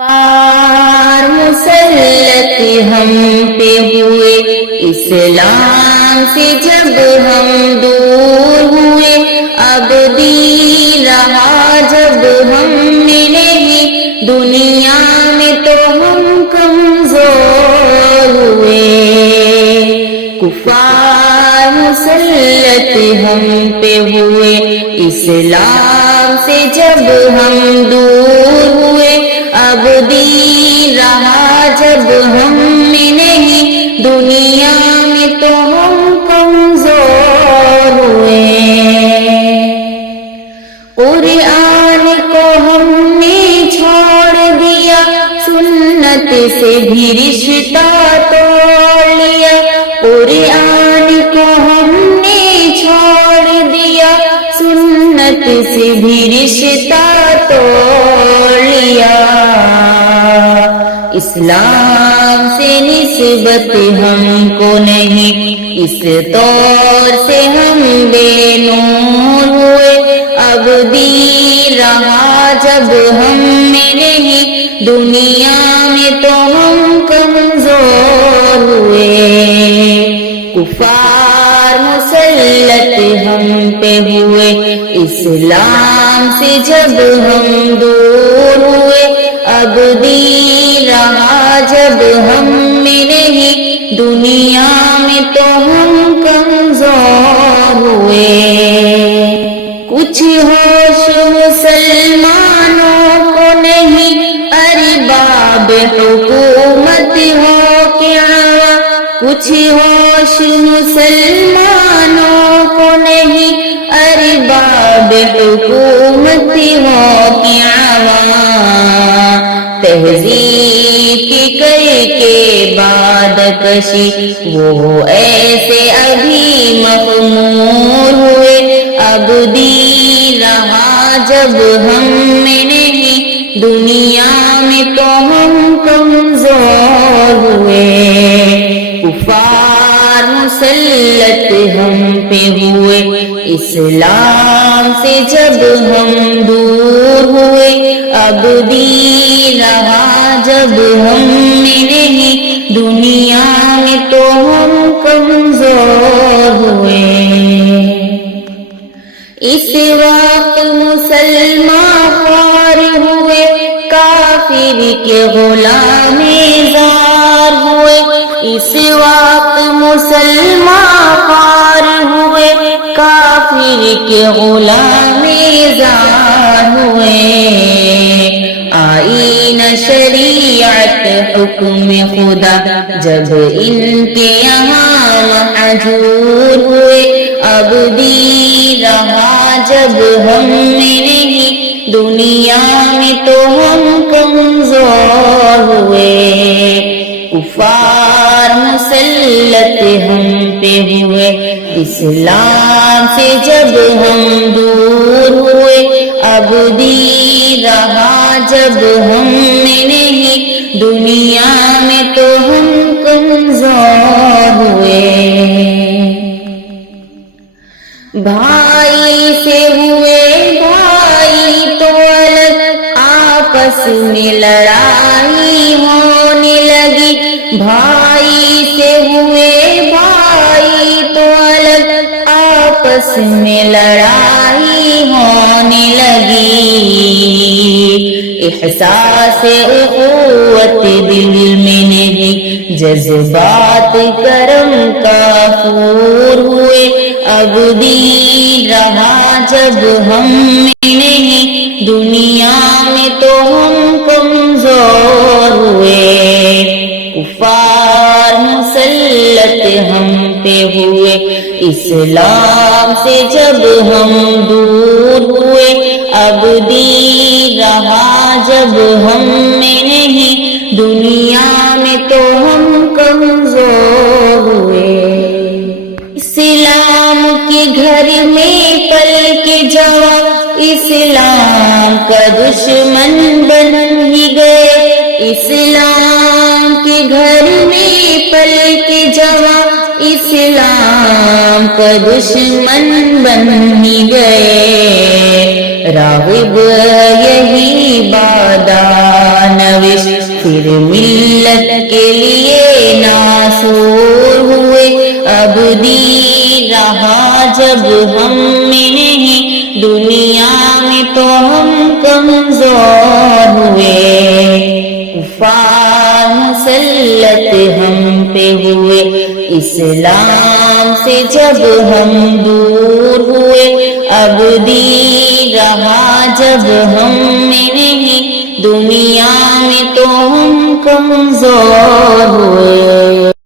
پار مسلط ہم پہ ہوئے اسلام سے جب ہم دور ہوئے، اب دی رہا جب ہم میں نہیں، دنیا میں تو ہم کمزور ہوئے۔ کفار مسلط ہم پہ ہوئے اسلام سے جب ہم دور ہوئے، اب دی رہا جب ہم میں نہیں، دنیا میں تو ہم کمزور ہوئے۔ قرآن کو ہم نے چھوڑ دیا، سنت سے بھی رشتہ توڑ لیا۔ قرآن کو ہم نے چھوڑ دیا، سنت سے بھی رشتہ توڑ لیا۔ اسلام سے نسبت ہم کو نہیں، اس طور سے ہم بے نور ہوئے، اب دی رہا جب ہم میں نہیں، دنیا میں تو ہم کمزور ہوئے۔ کفار مسلط ہم پہ ہوئے اسلام سے جب ہم دور ہوئے، اب دی رہا جب ہم میں نہیں، دنیا میں تو ہم کمزور ہوئے۔ کچھ ہوش مسلمانوں کو نہیں، ارباب حکومت ہو کیا؟ کچھ ہوش مسلمانوں کو نہیں، ارباب حکومت ہو کیا؟ تہذیب کی کئی کے بعد کشی، وہ ایسے ابھی مخمور ہوئے، اب دی رہا جب ہم میں نہیں، دنیا میں تو ہم کمزور ہوئے۔ کفار مسلط ہم پہ ہوئے اسلام سے جب ہم دور ہوئے، اب دی رہا جب ہم میں نہیں، دنیا میں تو ہم کمزور ہوئے۔ اس وقت مسلمان خوار ہوئے، کافر کے غلام زار ہوئے۔ اس وقت مسلمان خوار ہوئے، کافر کے غلام زار ہوئے۔ آئین شریعت حکم خدا جب ان کے یہاں محجور ہوئے، اب دی رہا جب ہم میں نہیں، دنیا میں تو ہم کمزور ہوئے۔ کفار مسلط ہم پہ ہوئے اسلام سے جب ہم دور ہوئے، اب دی رہا جب ہم میں نہیں، دنیا میں تو ہم کمزور ہوئے۔ بھائی سے ہوئے بھائی تو الگ، آپس میں لڑائی ہونے لگی۔ بھائی سے ہوئے بھائی تو الگ، آپس میں لڑائی ہونے لگی۔ احساس اخوت دل میں نہیں، جذبات کرم کا پھور ہوئے، اب دی رہا جب ہم میں نہیں، دنیا میں تو ہم کمزور ہوئے۔ کفار مسلط ہم پہ ہوئے اسلام سے جب ہم دور ہوئے، اب دی رہا جب ہم میں نہیں، دنیا میں تو ہم کمزور ہوئے۔ اسلام کے گھر میں پل کے جوان، اسلام کا دشمن بن ہی گئے۔ اسلام کے گھر میں پل کے جوان، اسلام کا دشمن بن ہی گئے۔ راغب یہی بادہ نوشتہ پھر ملت کے لیے ناصور ہوئے، اب دی رہا جب ہم میں نہیں، دنیا میں تو ہم کمزور ہوئے، کفار مسلط ہم پہ ہوئے، اسلام سے جب ہم دور ہوئے، اب دی رہا جب ہم میں نہیں، دنیا میں تو ہم کمزور ہوئے۔